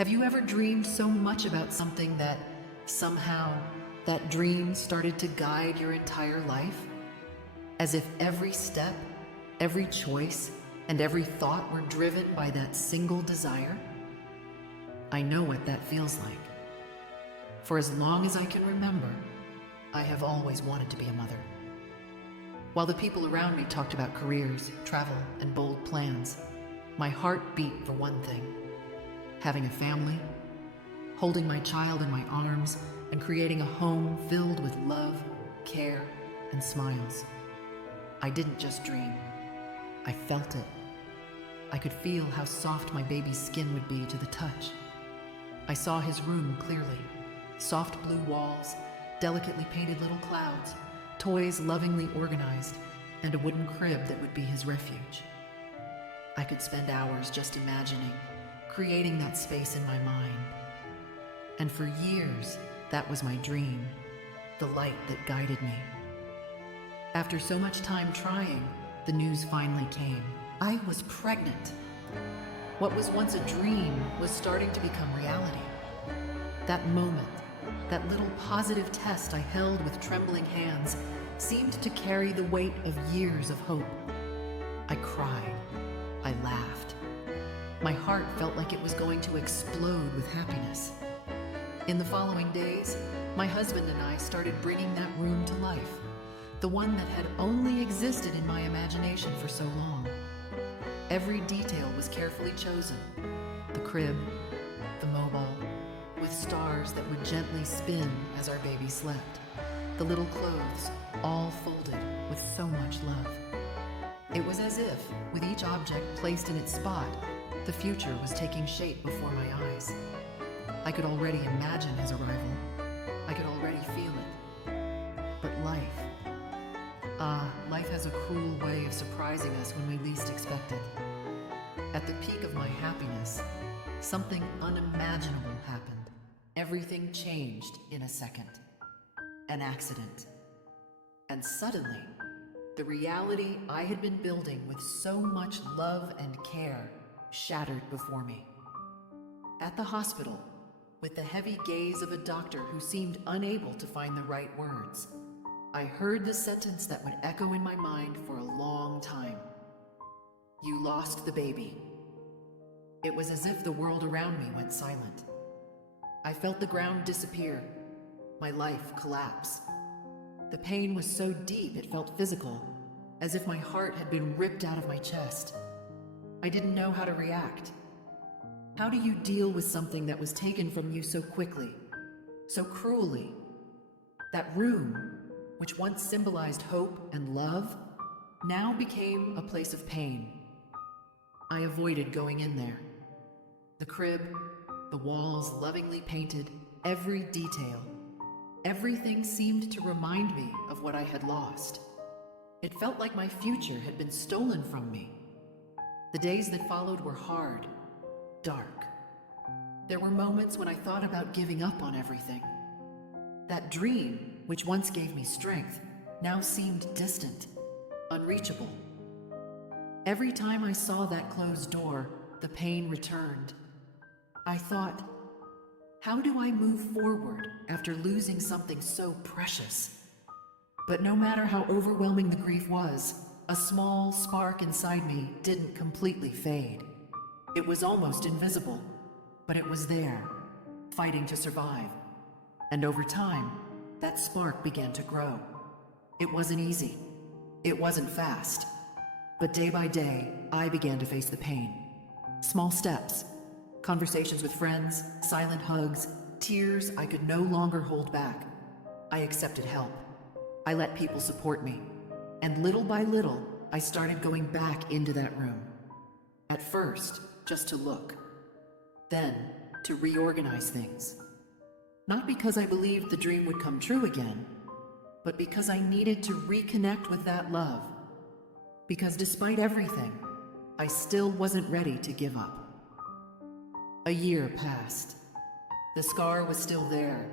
Have you ever dreamed so much about something that somehow that dream started to guide your entire life? As if every step, every choice, and every thought were driven by that single desire? I know what that feels like. For as long as I can remember, I have always wanted to be a mother. While the people around me talked about careers, travel, and bold plans, my heart beat for one thing: having a family, holding my child in my arms, and creating a home filled with love, care, and smiles. I didn't just dream, I felt it. I could feel how soft my baby's skin would be to the touch. I saw his room clearly: soft blue walls, delicately painted little clouds, toys lovingly organized, and a wooden crib that would be his refuge. I could spend hours just imagining, creating that space in my mind. And for years, that was my dream, the light that guided me. After so much time trying, the news finally came. I was pregnant. What was once a dream was starting to become reality. That moment, that little positive test I held with trembling hands, seemed to carry the weight of years of hope. I cried. I laughed. My heart felt like it was going to explode with happiness. In the following days, my husband and I started bringing that room to life, the one that had only existed in my imagination for so long. Every detail was carefully chosen: the crib, the mobile, with stars that would gently spin as our baby slept, the little clothes, all folded with so much love. It was as if, with each object placed in its spot, the future was taking shape before my eyes. I could already imagine his arrival. I could already feel it. But life has a cruel way of surprising us when we least expect it. At the peak of my happiness, something unimaginable happened. Everything changed in a second. An accident. And suddenly, the reality I had been building with so much love and care shattered before me. At the hospital, with the heavy gaze of a doctor who seemed unable to find the right words, I heard the sentence that would echo in my mind for a long time: "You lost the baby." It was as if the world around me went silent. I felt the ground disappear, my life collapse. The pain was so deep it felt physical, as if my heart had been ripped out of my chest. I didn't know how to react. How do you deal with something that was taken from you so quickly, so cruelly? That room, which once symbolized hope and love, now became a place of pain. I avoided going in there. The crib, the walls lovingly painted, every detail, everything seemed to remind me of what I had lost. It felt like my future had been stolen from me. The days that followed were hard, dark. There were moments when I thought about giving up on everything. That dream, which once gave me strength, now seemed distant, unreachable. Every time I saw that closed door, the pain returned. I thought, how do I move forward after losing something so precious? But no matter how overwhelming the grief was, a small spark inside me didn't completely fade. It was almost invisible, but it was there, fighting to survive. And over time, that spark began to grow. It wasn't easy. It wasn't fast. But day by day, I began to face the pain. Small steps, conversations with friends, silent hugs, tears I could no longer hold back. I accepted help. I let people support me. And little by little, I started going back into that room. At first, just to look. Then, to reorganize things. Not because I believed the dream would come true again, but because I needed to reconnect with that love. Because despite everything, I still wasn't ready to give up. A year passed. The scar was still there,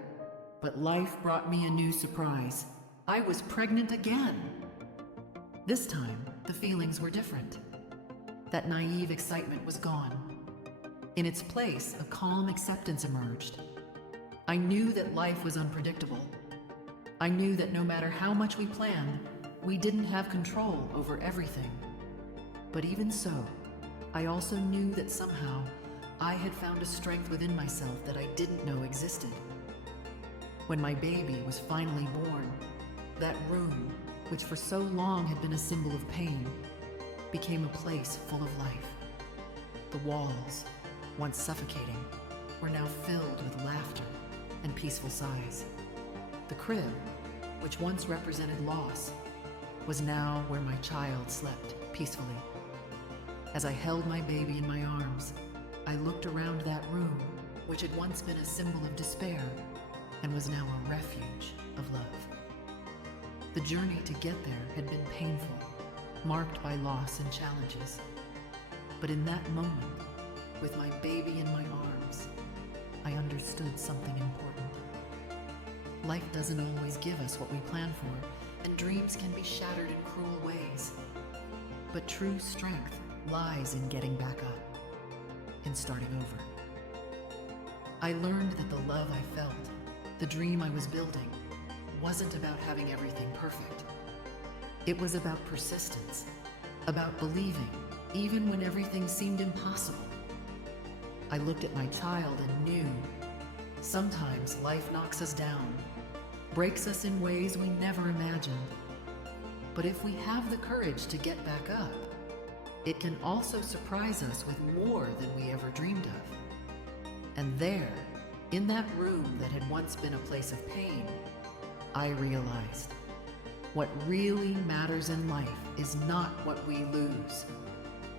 but life brought me a new surprise. I was pregnant again. This time, the feelings were different. That naive excitement was gone. In its place, a calm acceptance emerged. I knew that life was unpredictable. I knew that no matter how much we planned, we didn't have control over everything. But even so, I also knew that somehow I had found a strength within myself that I didn't know existed. When my baby was finally born, that room, which for so long had been a symbol of pain, became a place full of life. The walls, once suffocating, were now filled with laughter and peaceful sighs. The crib, which once represented loss, was now where my child slept peacefully. As I held my baby in my arms, I looked around that room, which had once been a symbol of despair and was now a refuge of love. The journey to get there had been painful, marked by loss and challenges. But in that moment, with my baby in my arms, I understood something important. Life doesn't always give us what we plan for, and dreams can be shattered in cruel ways. But true strength lies in getting back up, in starting over. I learned that the love I felt, the dream I was building, wasn't about having everything perfect. It was about persistence, about believing, even when everything seemed impossible. I looked at my child and knew sometimes life knocks us down, breaks us in ways we never imagined. But if we have the courage to get back up, it can also surprise us with more than we ever dreamed of. And there, in that room that had once been a place of pain, I realized what really matters in life is not what we lose,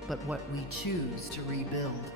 but what we choose to rebuild.